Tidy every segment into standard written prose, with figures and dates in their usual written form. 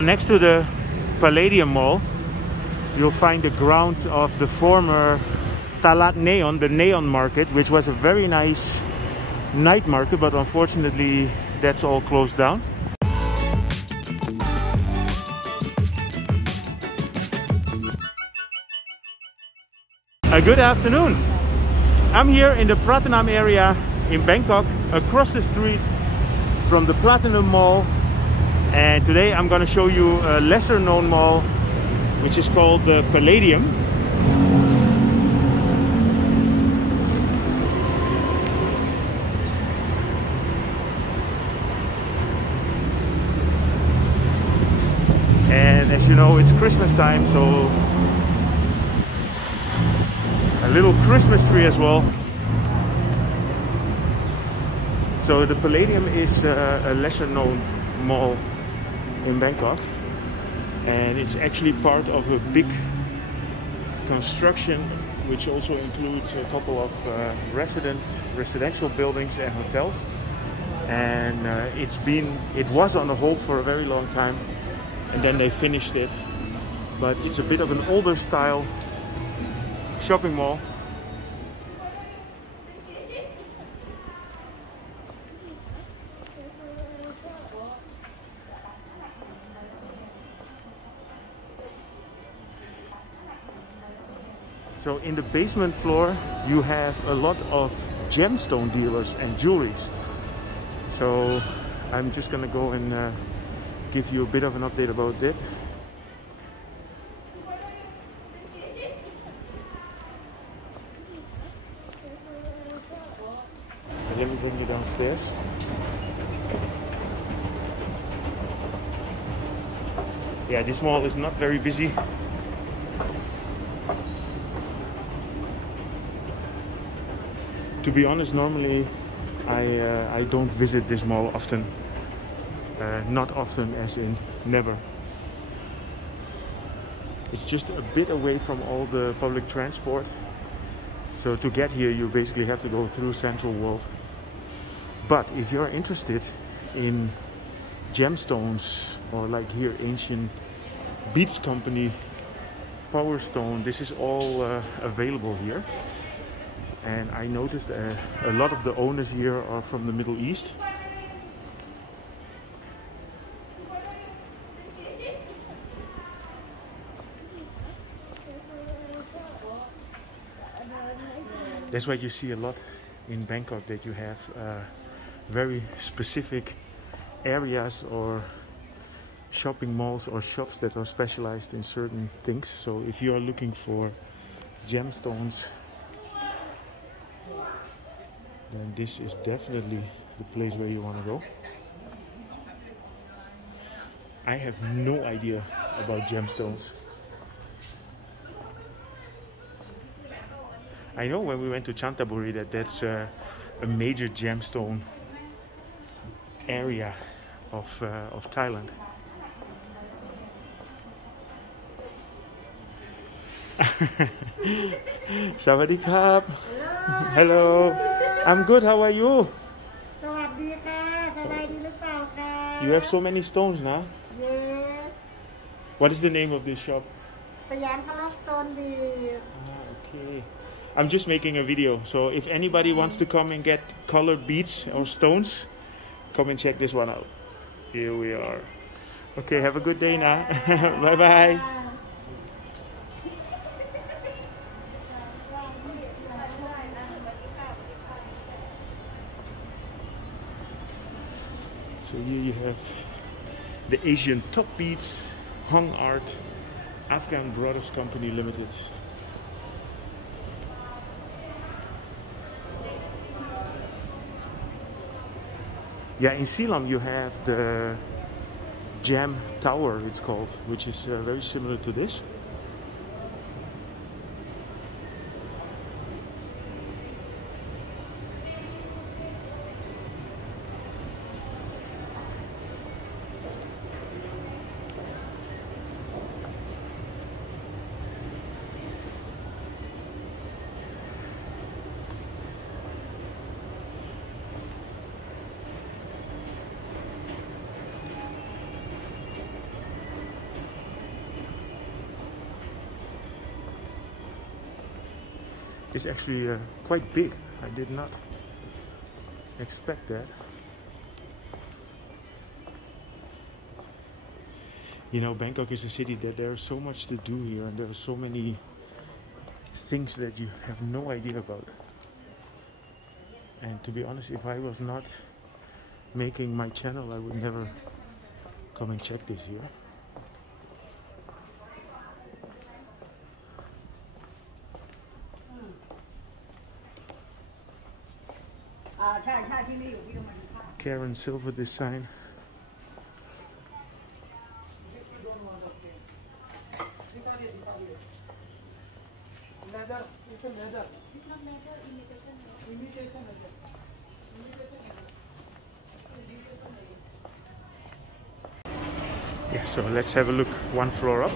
Next to the Palladium Mall, you'll find the grounds of the former Talat Neon, the Neon Market, which was a very nice night market, but unfortunately that's all closed down. Good afternoon. I'm here in the Pratunam area in Bangkok, across the street from the Pratunam Mall. And today I'm going to show you a lesser known mall, which is called the Palladium. And as you know, it's Christmas time, so a little Christmas tree as well. So the Palladium is a lesser known mall in Bangkok, and it's actually part of a big construction which also includes a couple of residential buildings and hotels. And it was on hold for a very long time, and then they finished it. But it's a bit of an older style shopping mall. So in the basement floor you have a lot of gemstone dealers and jewelries. So I'm just gonna go and give you a bit of an update about that. And let me bring you downstairs. Yeah, this mall is not very busy. To be honest, normally I don't visit this mall often. Not often as in never. It's just a bit away from all the public transport. So to get here you basically have to go through Central World. But if you're interested in gemstones, or like here ancient beads company, power stone, this is all available here. And I noticed a lot of the owners here are from the Middle East. That's why you see a lot in Bangkok, that you have very specific areas or shopping malls or shops that are specialized in certain things. So if you are looking for gemstones, then this is definitely the place where you want to go. I have no idea about gemstones. I know when we went to Chantaburi that's a major gemstone area of Thailand. Sawadee krap. Hello. I'm good, how are you? You have so many stones now? Yes. What is the name of this shop? Stone bead. Okay. I'm just making a video, so if anybody wants to come and get colored beads or stones, come and check this one out. Here we are. Okay, have a good day now. Bye bye. So here you have the Asian top beads, Hung Art, Afghan Brothers Company Limited. Yeah, in Sealam you have the Gem Tower, it's called, which is very similar to this. is actually quite big. I did not expect that. You know, Bangkok is a city that there's so much to do here, and there are so many things that you have no idea about. And to be honest, if I was not making my channel, I would never come and check this here. Karen silver design. Yeah, so let's have a look one floor up.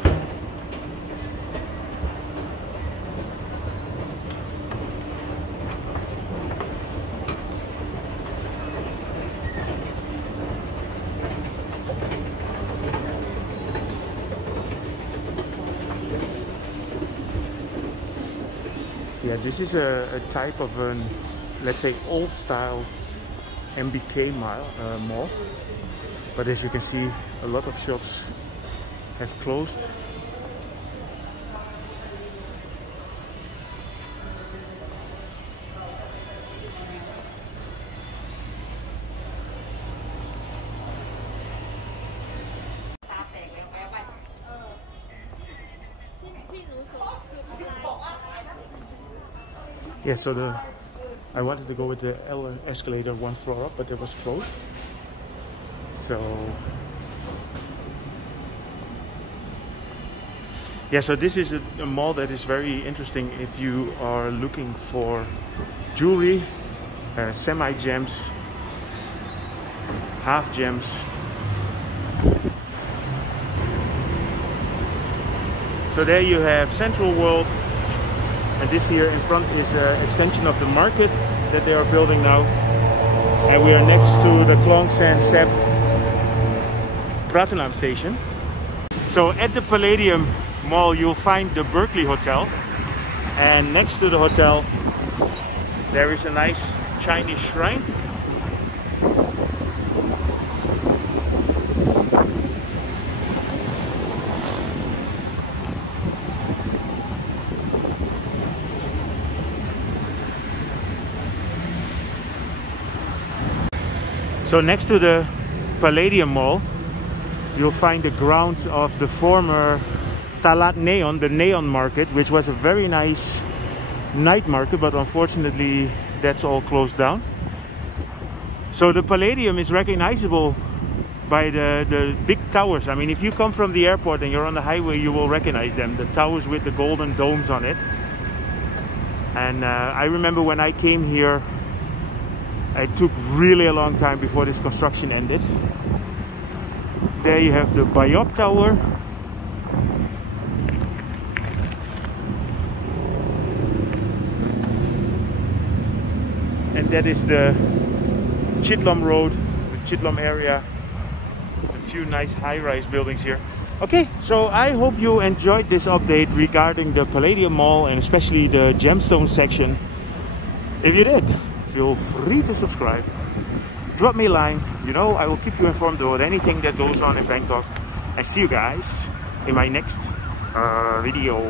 Yeah, this is a type of an, let's say, old style MBK mall. But as you can see, a lot of shops have closed. Yeah, so I wanted to go with the escalator one floor up, but it was closed. So yeah, so this is a mall that is very interesting if you are looking for jewelry, semi-gems, half gems. So there you have Central World, and this here in front is an extension of the market that they are building now. And we are next to the Klong San Sep Pratunam station. So at the Palladium Mall you'll find the Berkeleys Hotel, and next to the hotel there is a nice Chinese shrine. So next to the Palladium Mall you'll find the grounds of the former Talat Neon, the neon market, which was a very nice night market, but unfortunately that's all closed down. So the Palladium is recognizable by the big towers. I mean, if you come from the airport and you're on the highway, you will recognize them, the towers with the golden domes on it. And I remember when I came here, it took really a long time before this construction ended. There you have the Bayop Tower. And that is the Chitlom Road, the Chitlom area. A few nice high-rise buildings here. Okay, so I hope you enjoyed this update regarding the Palladium Mall and especially the gemstone section. If you did, feel free to subscribe. Drop me a line. You know, I will keep you informed about anything that goes on in Bangkok. I see you guys in my next video.